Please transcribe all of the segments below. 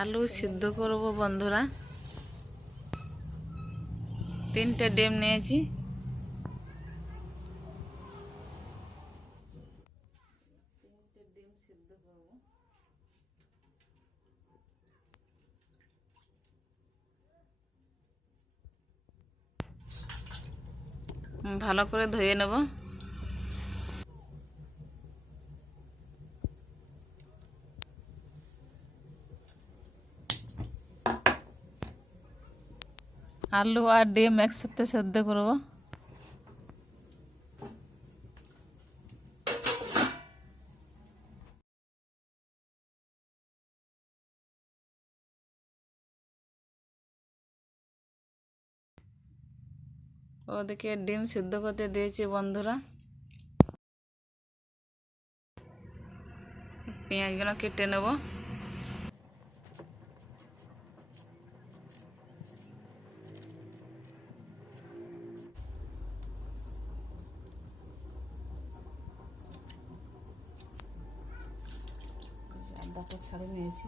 আলু সিদ্ধ করব বন্ধুরা। 3টে ডিম নিয়েছি। ডিম সিদ্ধ করব। ভালো করে ধুয়ে নেব। আলু আর ডিম একসাথে সেদ্ধ করব। ওদিকে ডিম সিদ্ধ করতে দিয়েছি বন্ধুরা। পেঁয়াজগুলো কেটে নেব। আদাটা ছাড়িয়ে নিয়েছি।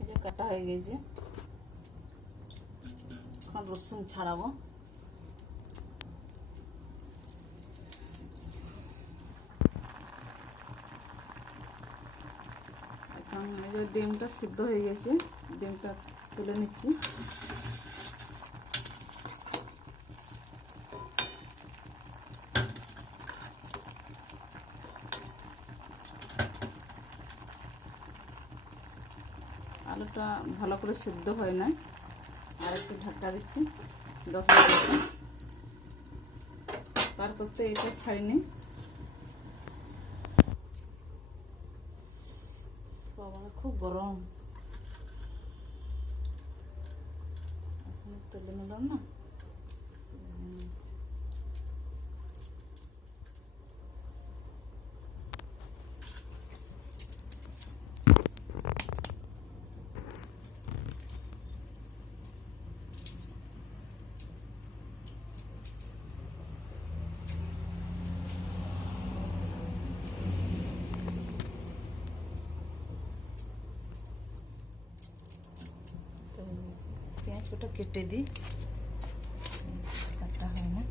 এই যে কাটা হয়ে গেছে। এখন রসুন ছাড়াবো। এখন এই যে ডিমটা সিদ্ধ হয়ে গেছে, ডিমটা তুলে নিচ্ছি। আলুটা ভালো করে সিদ্ধ হয় না, আর একটু ঢাকা দিচ্ছি 10 মিনিট। তার করতে এটা ছাড়ি নিই। বাবা খুব গরম, এখন তেলে নিলাম না। পেঁয়াজটা কেটে দিই, কাটা হয় না।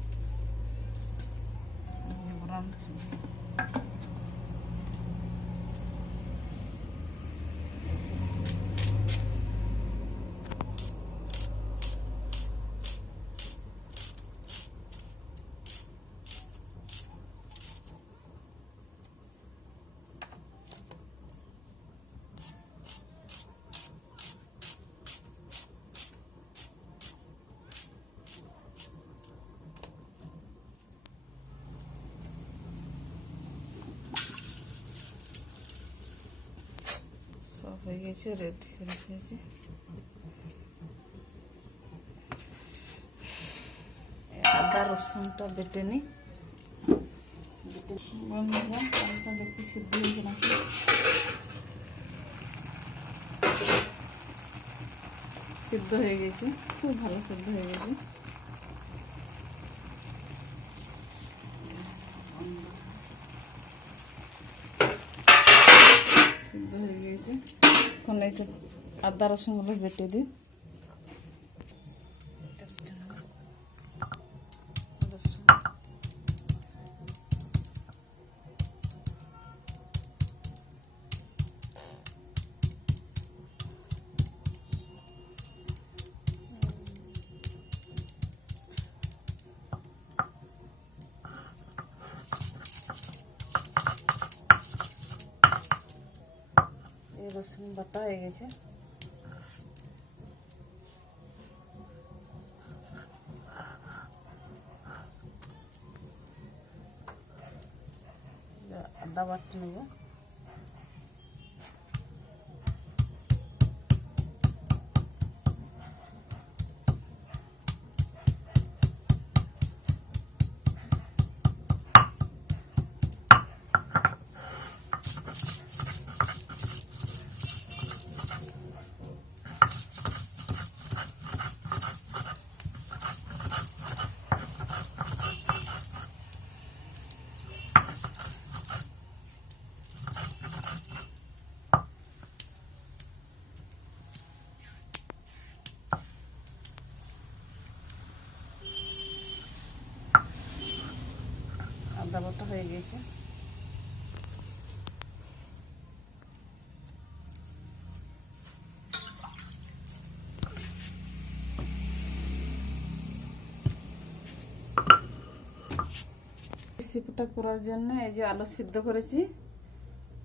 সব হয়ে গেছে, রেডি হয়ে গেছে। আদা রসুনটা বেটে নিই। বন্ধুরা দেখি সিদ্ধ হয়েছে নাকি। সিদ্ধ হয়ে গেছে, খুব ভালো সিদ্ধ হয়ে গেছে। সিদ্ধ হয়ে গেছে। এখন এই আদা রসুনগুলো বেটে দিই। রসুন বাটা হয়ে গেছে। আদা বাটা নেব। বাটা হয়ে গেছে। রেসিপিটা করার জন্য এই যে আলু সিদ্ধ করেছি,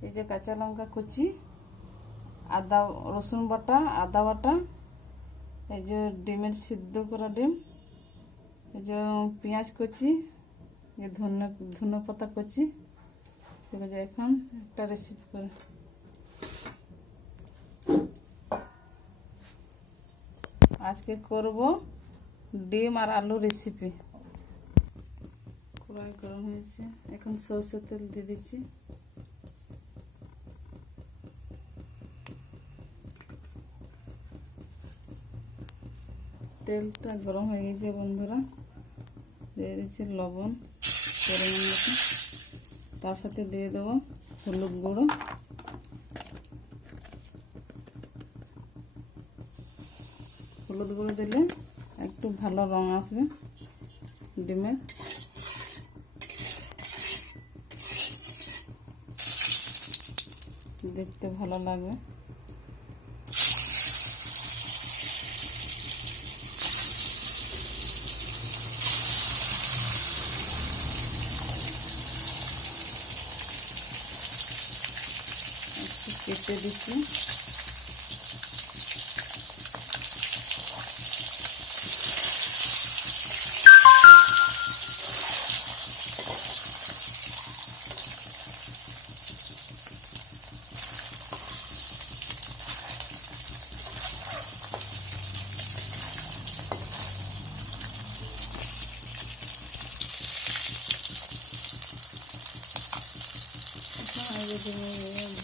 এই যে কাঁচা লঙ্কা কুচি, আদা রসুন বাটা, আদা বাটা, এই যে ডিমের সিদ্ধ করা ডিম, এই যে পেঁয়াজ কুচি, এই ধনে পাতা কুচি। ঠিক আছে, এখন একটা রেসিপি করে আজকে করব ডিম আর আলু রেসিপি। কড়াই গরম হয়েছে, এখন সরষের তেল দিয়ে দিচ্ছি। তেলটা গরম হয়ে গেছে বন্ধুরা, দিয়ে দিচ্ছি লবণ পরিমাণ মতো, তার সাথে দিয়ে দেবো হলুদ গুঁড়ো, হলুদ গুঁড়ো দিলে একটু ভালো রং আসবে ডিমের। দেখতে ভালো লাগবে। একটু কেটে দিচ্ছি।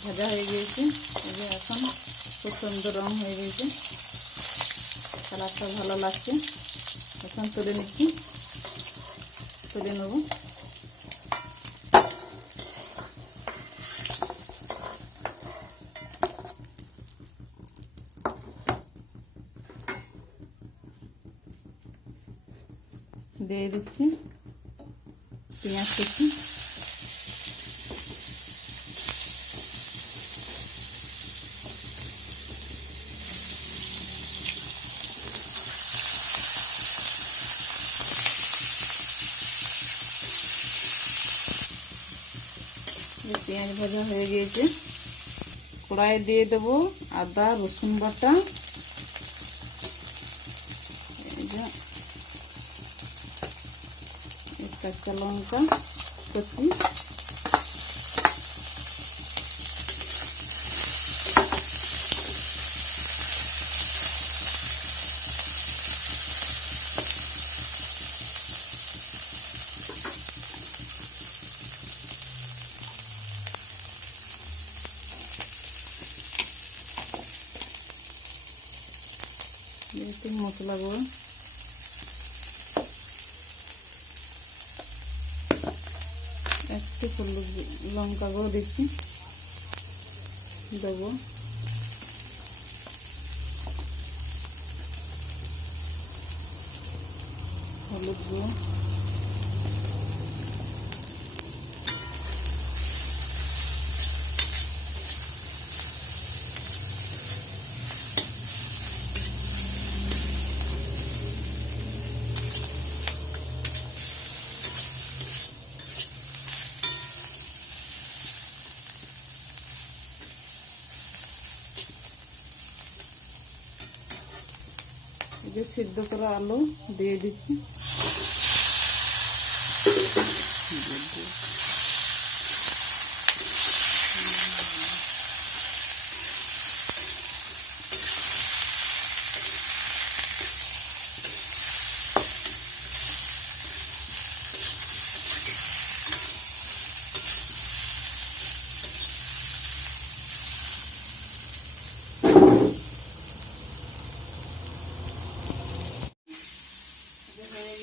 ভাজা হয়ে গিয়েছে, এই যে এখন খুব সুন্দর রং হয়ে গেছে, কালারটা ভালো লাগছে। এখন তুলে নিচ্ছি, তুলে নেব। দিয়ে দিচ্ছি পেঁয়াজ কুচি, পেঁয়াজ ভাজা হয়ে গিয়েছে। কড়াই দিয়ে দেবো আদা রসুন বাটা, এই যে কাঁচা লঙ্কা কুচি, একটু মশলা গুঁড়ো, একটু হলুদ লঙ্কা গুঁড়ো দিচ্ছি, দেবো হলুদ গুঁড়ো, এই যে সিদ্ধ করা আলু দিয়ে দিচ্ছি। হয়ে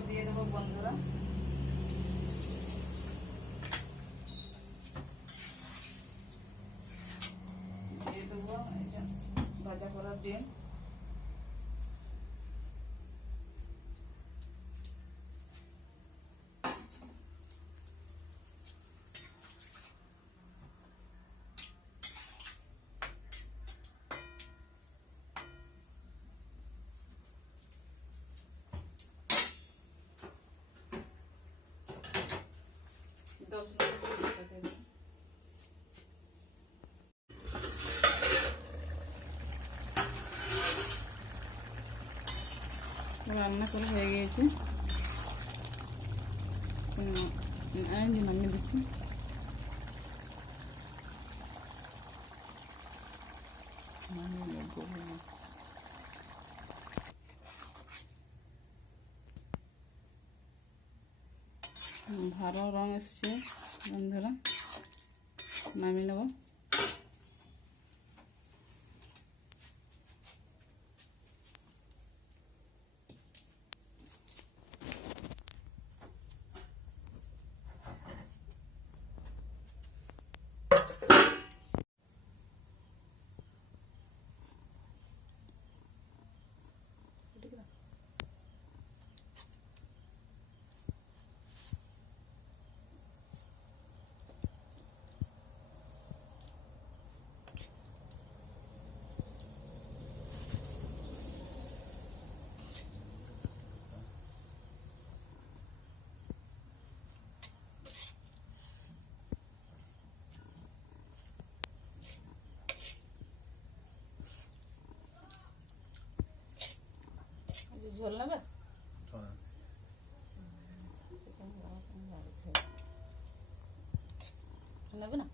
এবার দিয়ে দেবো বন্ধুরা। দিয়ে দেবো এই যে ভাজা করা ডিম। রান্না করে হয়ে গিয়েছে, নামিয়ে দিচ্ছি। ভালো রং এসছে বন্ধুরা, নামিয়ে নেব। ঝোল নেবে নেবে না?